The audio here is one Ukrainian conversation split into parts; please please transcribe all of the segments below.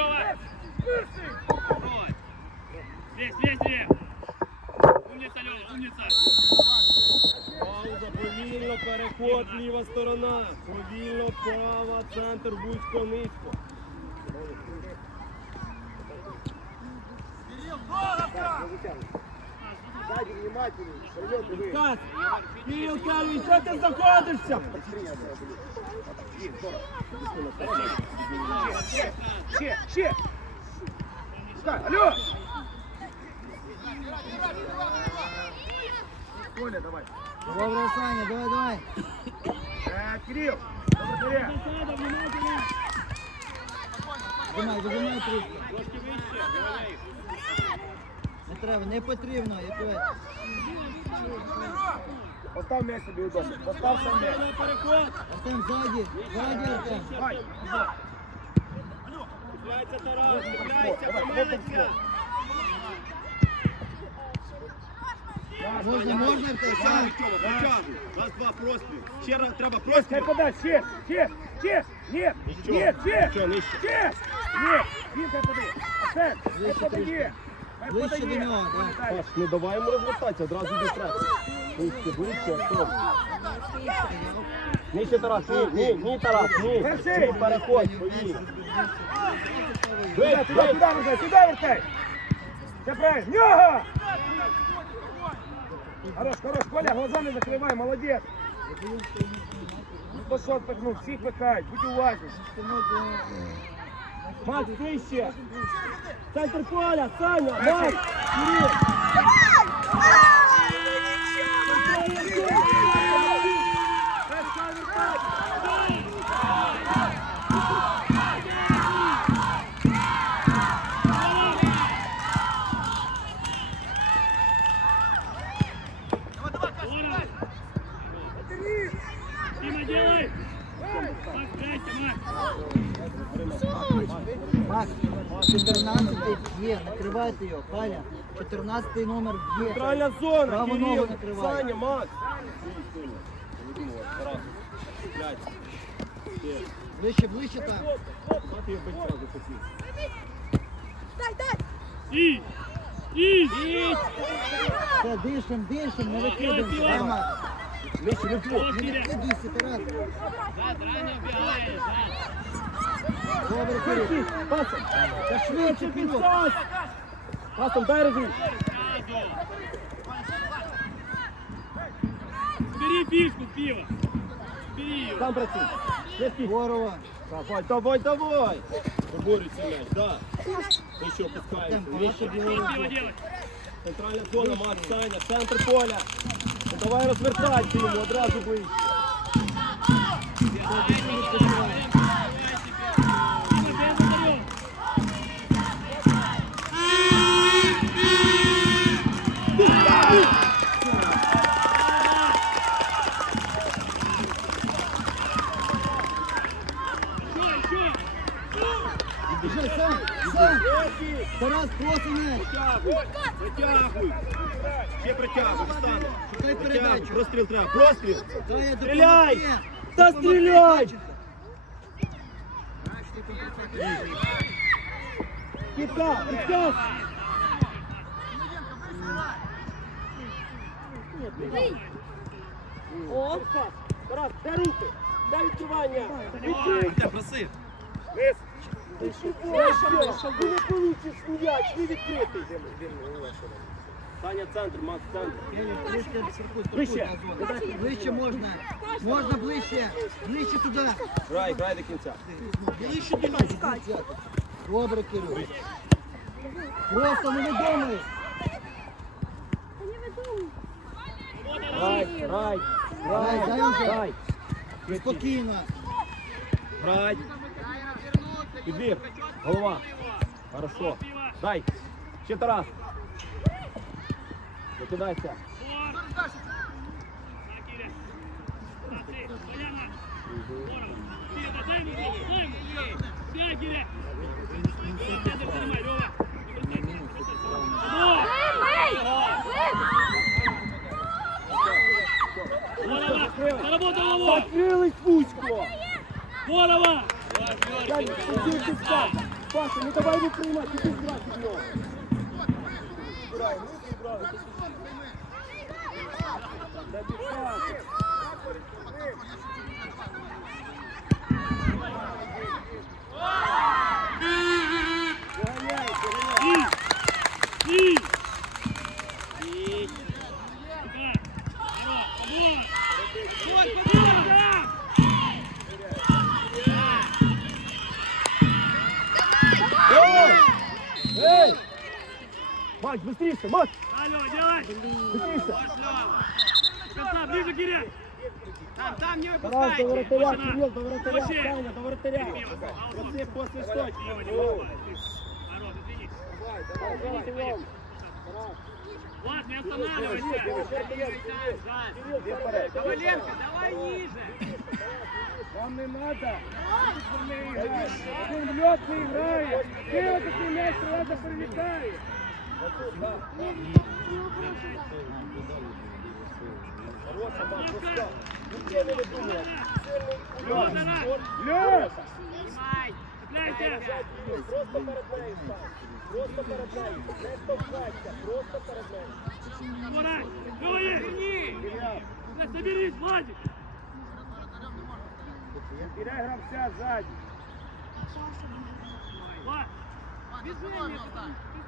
Лёва! Ой. Здесь, здесь, здесь! Умница, Лёва, умница! Пауза, повільно, переход, ліва сторона. Повільно, права, центр, вузько, низько. Сзади внимательней. Пойдет, вы. Кас! Кирил Карлович, що ти Э. Не треба, не потрібно, якось. Постав мяч себе удобно. Постав сам мяч. Переход! Артем ззаді, ззаді, Артем. Давай. Цепляйся, Тарас, вот помаленько! Можна, можна, Артем, сам. Витягуй. Раз, два, простріл. Ще раз треба Хай простріл. подай, ще, ще, ще. Нет, Нічого, нет, ще. нічого, нижче. Ще. Нет, він хай подає. Арсен, хай Ближче подає. Хай Ближче подає. до нього, да. Паш, не давай йому розвертатися, одразу до трасі. Ближче, ближче, стоп. Нижче, Тарас, ні, ні, ні, Тарас, ні. Ні, переход, поїдь. Сюди, сюди, вертай, сюди вертай. Все правильно. В Нього! Хорош, хорош, Коля, глаза не закривай, молодець. Так, ну, всіх пихають, будь уважний. Макс, вище. Центр поля, Саня, Макс, Кирил. Дима, делай! Макс, грайся, Макс! Макс, 14 є, накривайте його, Халя. 14 номер є. Центральна зона, Праву ногу Кирил, накривай. Саня, Макс. Ближче, ближче там. Зразу хотів? И! И! И! Все, дишем, дишем, не викидаємося. Давай, Дай, Макс. Нижче, не вдвох. Не викидайся, Тарас. Да, ранее убегаешь, да. Добре, Кирил. Пасом. Та швидше, Кирил. Пасом, дай розумію. Сразу. Бери фишку, пиво. Бери ее. Там працюй. Не. Здорово. Давай, давай, давай. Виборюється м'яч, да. Ти що, пускаєш? Артем, Нижче. багато Пиво білорусів. делай. Центральна зона, Макс, Саня, центр поля. Ну, давай розвертайся йому, одразу ближче. Стріляй! Та стріляй! Кітка, підказ. О, Тарас, де руки? Де відчування? Просив? Вниз. Ти що? Ви не получиш м'яч, ви відкритий. Саня, центр, Макс, центр. Кирил, трішки циркуй, Ближче. циркуй на зону. Ближче можна. Можна ближче. Ближче туди. Грай, грай до кінця. Ближче до нас. Добре, Кирил. Просто не думай. Грай, грай, Грай, грай, дай вже. грай. Спокійно. Грай. Підбір. Голова. Хорошо. Дай. Ще Тарас. Викидайся. Заработал головой! Закрились. Здорово! Дай, іди, підказ. Паша, не давай йому приймати, іди зразу в нього. Збирай, ну, збирай. Дай підказку. Виганяй, виганяй. Стій! Стій! Сюди! Вперед! Подон! Подон, подон! Да! Эй! Эй! Макс, быстрее, Макс! Алло, делай! Быстрее! Конца, ближе, Кирилл! Там, там, не Тарас, до вратаря, Точно. Кирилл, до вратаря, Вообще. Саня, до вратаря. Оце после стать. Дима, не О, попадай. Народ, извини. давай, давай, Кирилл. Влад, не останавливайся! Кирилл, иди вперед. Коваленко, давай ниже! Вам не надо. Вони грають. Один в льот не грає. Ти отакий м'яч треба привітає. Хороша, Макс, пускай. Нічого не видумував. Сильний удар. Льот! Снимай! Цепляйся! Просто перед нею стань. Просто перед нею. Не штовхайся, просто перед нею. Скорай! Лёя, верни! Да соберись, Владик! Кидай гравця ззаді. Влад! Движение!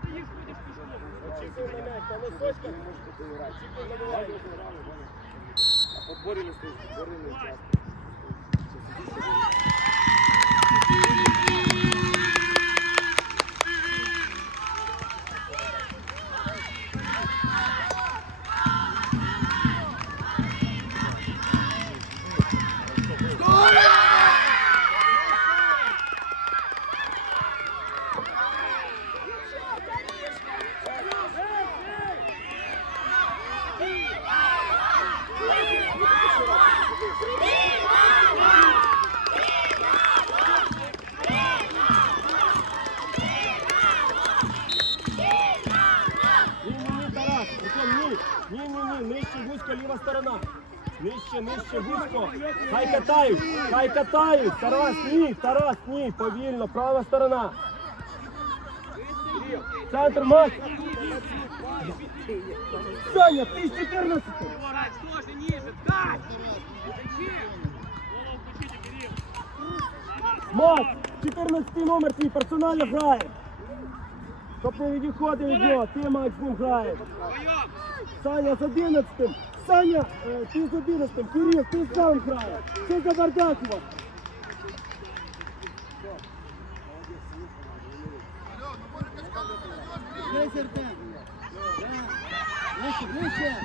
Ты стоишь, ходишь! Очікуй на м'яч, носочках. Очікуй, забивай. А подборі не стоїть, подборі не Влад! Ні-ні-ні, Тарас, Артем, ні. Ні-ні-ні, нижче вузько, ліва сторона. Нижче, нижче, вузько. Хай катають, хай катають. Тарас, ні, Тарас, ні, повільно, права сторона. Центр, Макс. Саня, ти з 14. Скорай, сложно, ниже! Дай! Зачем? Голову включите, Кирилл! Макс, 14 номер твій персонально грає. Щоб не відходив від нього, ти, Макс, з ним граєш. Саня з 11. Саня, е, ти з 11. Кирил, ти сам граєш. Що за бардак у вас? Десь, Артем. Да. Ближче, ближче.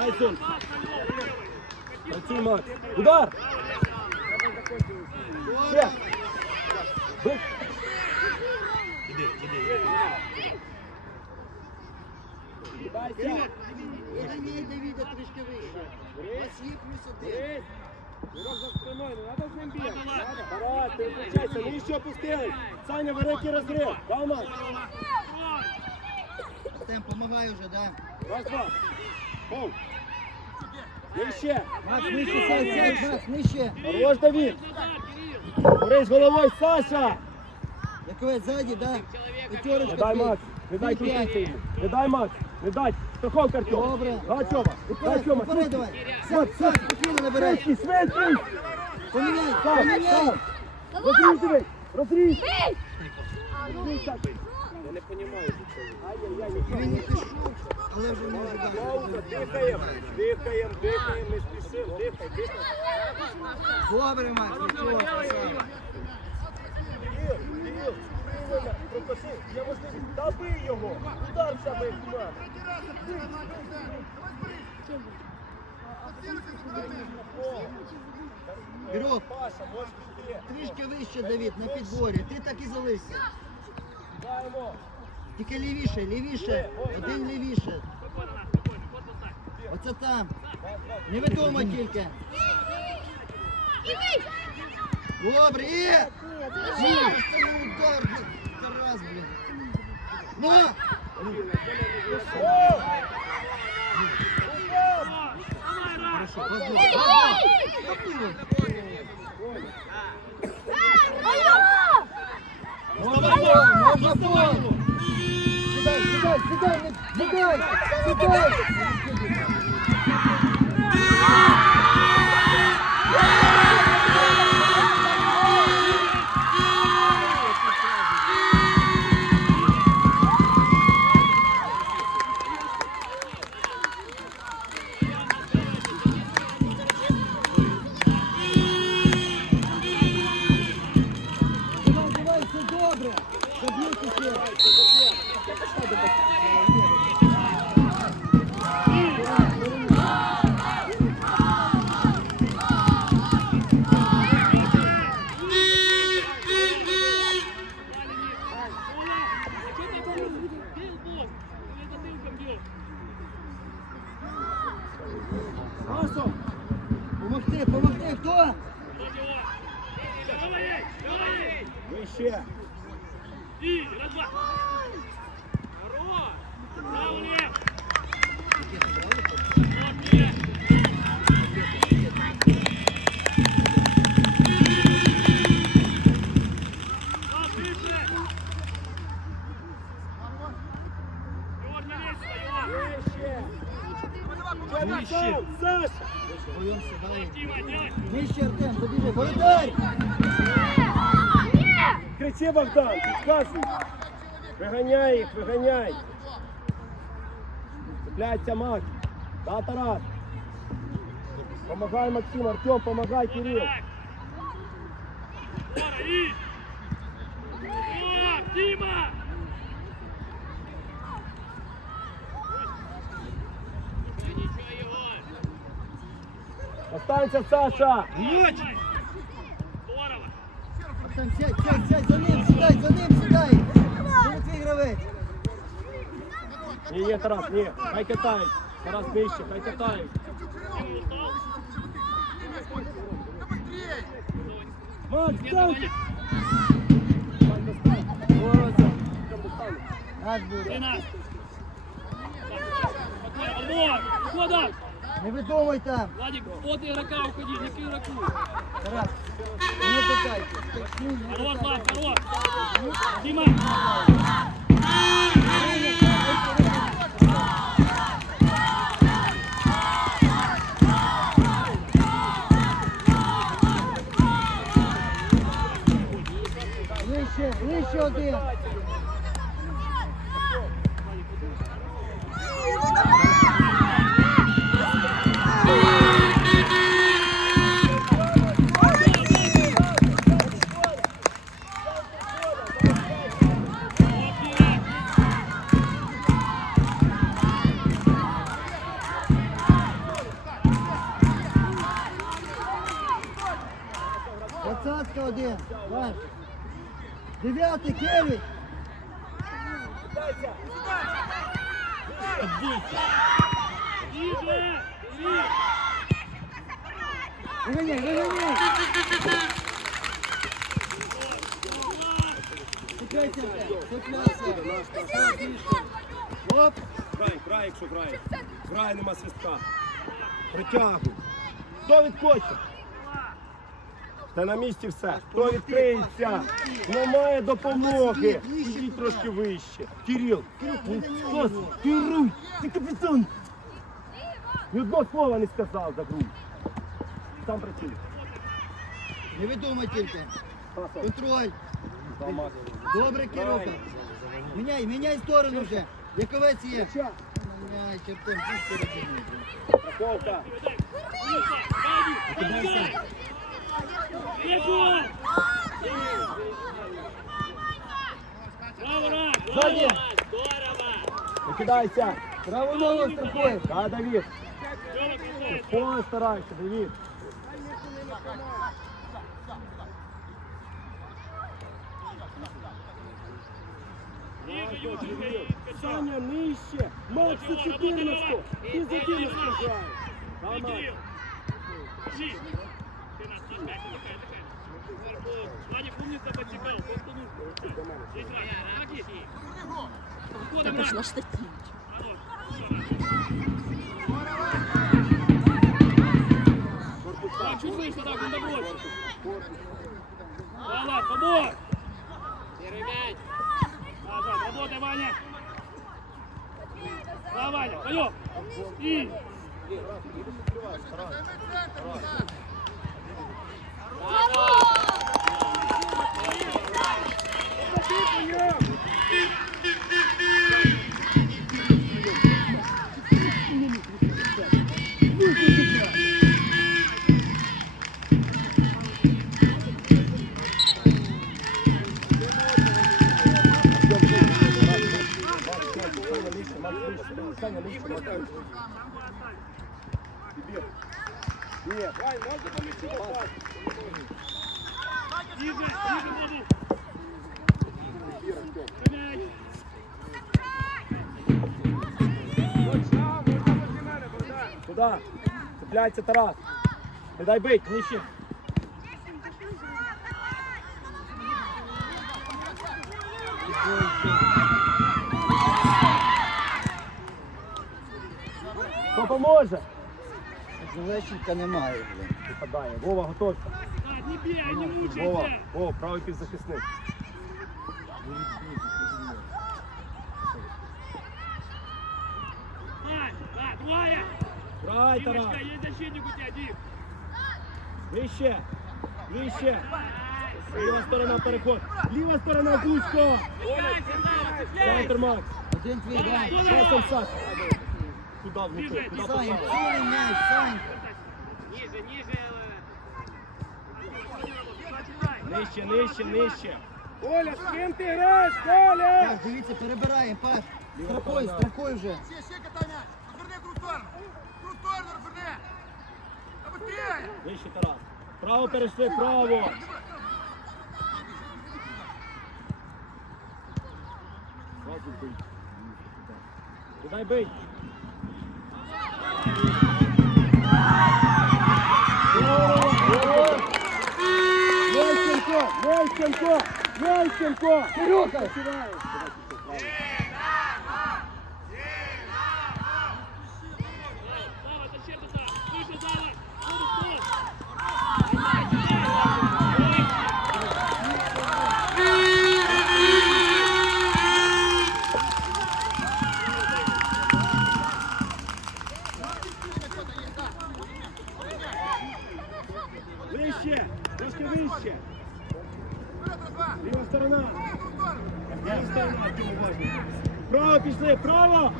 Дай зонку. Працюй, Макс. Удар! Ще! Ви- Кидайся. Виганяй Давіда трішки вище. Ось є плюс один. Урок за спиною, не треба з ним бігати. не надо. Тарас, ти включайся, нижче опустились. Саня, великий розрив. Да, Макс? Артем, помагай уже, да? Раз, два. Нижче. Макс, нижче, сядь, сядь, Макс, нижче. Хорош, Давид. Борись головою, Саша. Якої ззаді, да? Не П'ятерочка. дай. Макс. Не дай п'ять. крутитися. Не дай, Макс. Не дай. Страховка, Артем. Добре. Да, Тьома. Да, Вперед, Тьома. вперед давай. Сядь, сядь, спокійно набирай. Швидкий, швидкий. Поміняй, Сам, поміняй. Розріз, так. Я не розумію. Ай-яй-яй. Він не пішов, але вже Пауза, дихаємо, дихаємо, дихаємо, не спішимо, дихай, дихай. Добре, Макс, нічого, Кирил, я можливість, та бий його, удар в себе можеш йти. трішки вище, Давід, на підборі. Ти так і залишся. Тільки лівіше, лівіше. Один лівіше. Оце там. Не видумай тільки. Добре, не удар, блін. Ну! Хорошо, воздух. Можна фол, можна фол. Сідай, сідай, сідай, не- сідай, сідай. Кричи, Богдан, підказуй. Виганяй їх, виганяй. Цепляється Макс. Да, Тарас. Помагай, Максим, Артем, помагай, Кирилл. Дима! Останься, Саша. Здорово! Артем, сядь, сядь, сядь, за ним, Сідай, за ним, сідай. Це твій гравець. Ні, ні, Тарас, ні. Хай катають. Тарас нижче, хай катають. Макс, ставте. Наш буде. Дина! Арбор! Не видумай там. Владик, от игрока уходи, не к игроку. Тарас, не. Ну, Хорош. Влад, хорош! Дима! Вище, вище один. Двадцятка один. Ваш. Дев'ятий! Ниже! Виганяй, виганяй. Чекайте, чекайте. Оп. Грай, грай, якщо грає. Грай, нема свистка. Притягуй. Хто відкоче? Та на місці все. Хто відкриється? Немає допомоги. Ідіть трошки вище. Кирил. ну, Хто? з- Кирил. Ти капітан. Ні одного слова не сказав за гру. Там працює. Не видумай тільки. Контроль. Добре, Кируха. Міняй, міняй сторону вже. Яковець є. Міняй, перетягне. Страховка. Кидайся. Ззаді. Викидайся. Праву ногу страхує. Да, Давид. Поле старайся, Давид. Саня, нижче. Макс, 14. Ти за 11 граєш. Да, Макс. Ваня, умница на- Пошла штатив. Так, чуть выше, так, он доброс. Влад, побор. Серый мяч. Да, да, работай, Ваня. Да, Ваня, поем. И. Саня, нижче, Макс, вище. Тебе. Нет. Вань, можна по м'ячу попасти? Ниже, ниже, Владу. Мяч. Ось, а, можна возле мене, Богдан. Туда. Цепляется Тарас. Не дай бить, нижче. Хто поможе? Лещенка немає, блин. Випадає. Вова, готовся. Да, не бей, не Вова, мучайся. Вова, правий півзахисник. Вань, да, двое. Грай, Тарас. Димочка, есть защитник у тебя, Дим. Вище. Вище. Ліва сторона переход. Ліва сторона вузько. Центр Макс. Один твій дай. Пасом Саш. Куда внутрь? Ближе, Куда Сань, попав? цілий м'яч, Сань. Ниже, ниже. Нижче, нижче, нижче. Коля, з ким ти граєш, Коля? Так, дивіться, перебираємо, Паш. Страхуй, страхуй вже. Ще, ще катай м'яч. Розверни сторону. В розверни. Та быстрее. Вище, Тарас. Право перейшли, право. Зразу бий. Кидай бий. Лещенко! Лещенко! Кирюха! Давай, зачем ты так? Выше, давай. Скорость, скорость. Вище! Трошки вище! Вперед, раз-два. Ліва сторона! В другу сторону. Ліва сторона, Артем, уважно! Право пішли, право!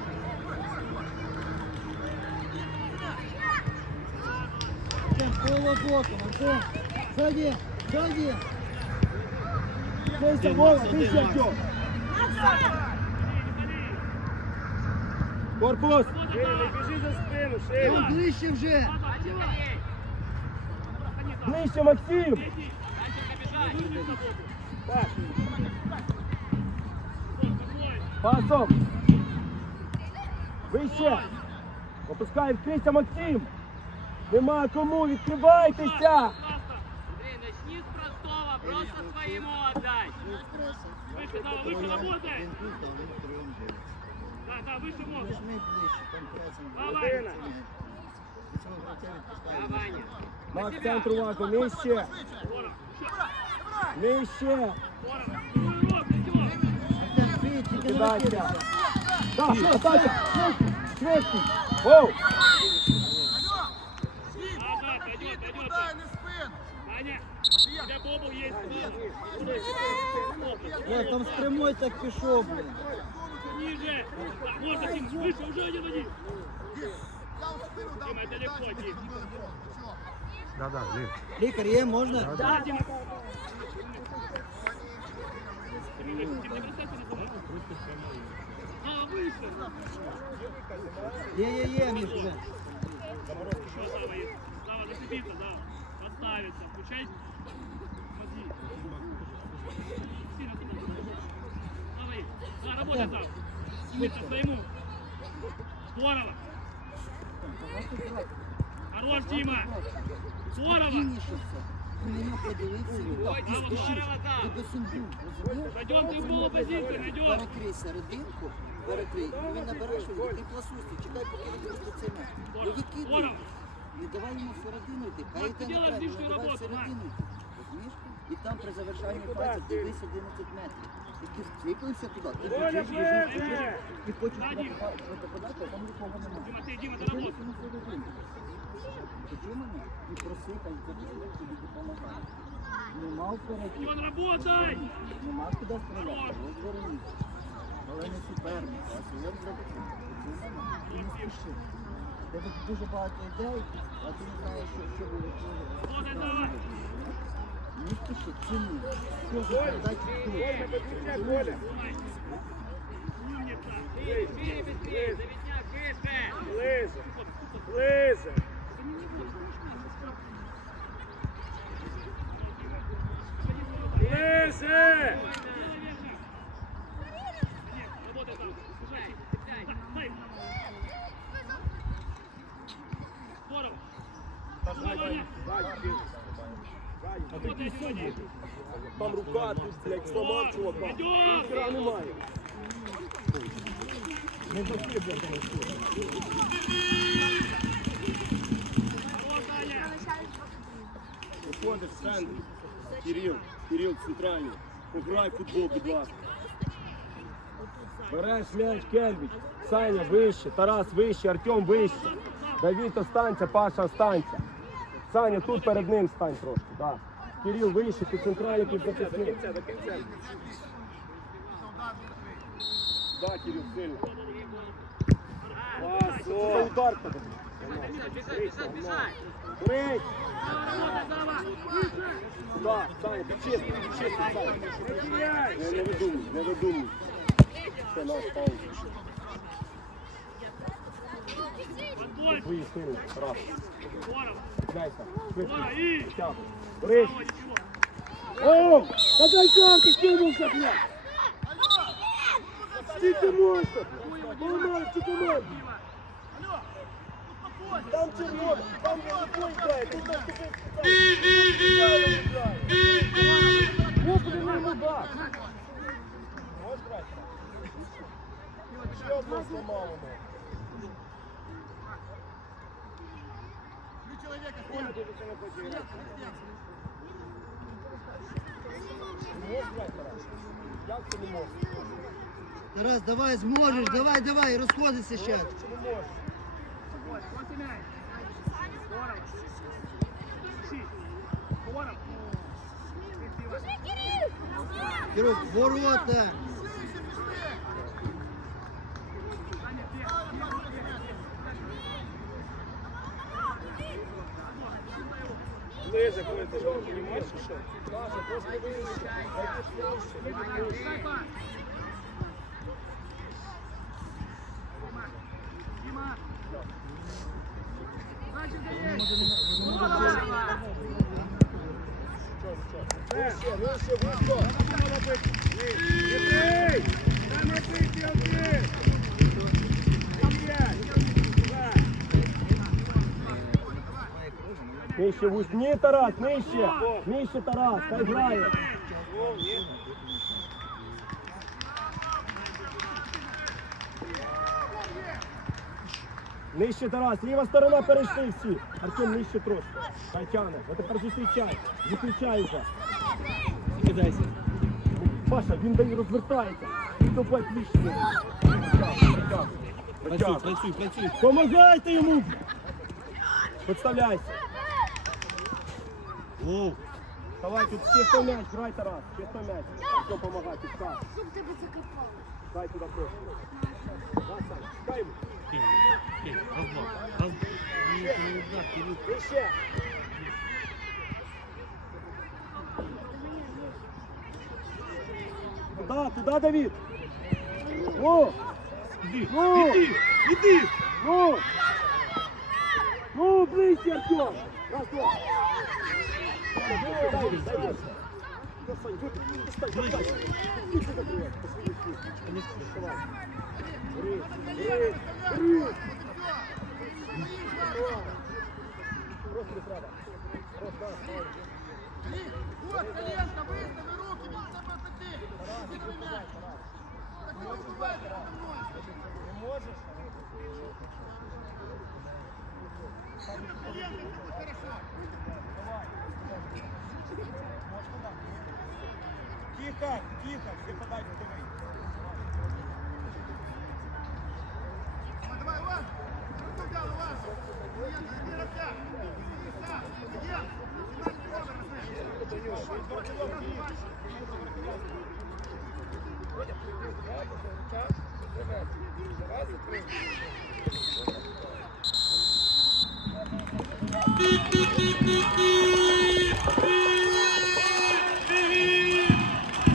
Артем, коло боком, Артем. Ззаді, ззаді. Вище, Вова, вище, Артем! Корпус! Шире, не біжи за спину, Там шире. Ближче вже. Нижче, Максим! Так, Пасом! Вище! Відкрийся, Максим! Нема кому, відкривайтеся! Андрей, начни с простого, просто своему отдай. Давай, выше работай. Він тут, а вони втроєм живуть. Да, да, выше можешь. Нажми ближче, там пресом. Давай. Дина. Цього гравця відпускає. Да, Ваня. Макс, центр увагу, нижче! Нижче! Скоро. Урок, идем. Артем, ти тільки не Кидайся! викидайся. Так, що, Саша! Швидкий! Оу! Да, да, пойдет, пойдет. Дай, не спин. Ваня, у тебя был Фобл є. Е, там з прямой так пішов, блін. Ниже. Так, Можно, Тим, выше, уже один один. Дима, это легко, Тим. Лікар є, можна? Да, Дима. Тим, не бросайся на зона. А, выше. Є, є, є, між вже. Слава есть. Слава, зацепиться, да. Подставиться. Включай. Смотри. Сильно туда. Слава есть. Да, работай там. Умница своему. Здорово. Хорош, Дима. Здорово. Тебе сумбув, розумієш? Пойдем ты в позицию найдем. Перекрий серединку, ти пласуйся, чекай, поки він просто це не. Ну. Здорово. Не давай йому всередину йти, Марк, йде на край, не давай роботу, всередину йти. І там при завершальній фазі дивись 11 метрів. І ти вціклився туди, ти біжиш, ти хочеш туди подати, а там нікого немає. Ты Дивись работай. йому всередину. Почув мене? І проси, хай забігає, тобі допомагає. Нема вперед. Димон, работай. Нема куди стріляти, ось Але не суперник, а своєм забити. І не спіши. Тебе дуже багато ідей, а ти не знаєш, що, буде. Работай, давай. Не ціни. Що за передачі тут? Подключай, Коля. Быстрее, быстрее. М'яч, Кельвіч. Саня вище, Тарас вище, Артем вище. Давід останься, Паша останься. Саня, тут перед ним стань трошки. Да. Кирил вище, ти центральний, ти захисник. Да, Кирил, сильно. Це удар тебе. Бежать, бежать, бежать. Да, Саня, ти чистий, ти чистий, Саня. Не видумуй, не видумуй. Все, на паузу. Подбой. Твої сили, раз. Здорово. Гайся, швидко. Здорово. И. Тяг. Брей! Здорово, ничего. О! Та дай как ти кинувся, блядь! Скільки можна? Помагай, скільки можна? Там червоно, там не твой грає, тут наступив. Купли Тарас? Як ти не можеш? Тарас, давай, зможеш, давай, давай, розходися ще. Чи не можеш? Кирюк, ворота. Ближе, коли ти ж розумієш, що? Саша, просто вище. Дайте вище. Вище, вище, вище. Не Нижче вусь. Ні, Тарас, нижче. Нижче, Тарас, хай грає. Нижче, Тарас, ліва сторона перейшли всі. Артем, нижче трошки. Хай. А тепер зустрічай. Зустрічай вже. Кидайся. Паша, він дає розвертається. Він добать вище. Працюй, працюй, працюй. Помагайте йому. Подставляйся. Воу. Давай, тут чисто м'яч, грай, Тарас, чисто м'яч. Хто помагає, пускай. Щоб тебе закипало. Дай туди просто. Да, Сань, дай йому. Вище. Туда, туда, Давид. Ну, Іди, Ну! іди, іди! ну. Ну, ближче, Артем. Раз, два. Дай, дай, дай. Да, Сань, выпрыгни, достань, достань. И ты закрывай, посмотри, Давай. Бери, бери, бери. Просто не треба. Просто, да, давай. Вот, коленка, выстави руки, не тебе пяти. Выстави мяч. Так вот, бывает, передо мной. Не можешь? Тихо, тихо, все ТВ. Давай, давай, Иван. Взял, Иван? Не робя. Да,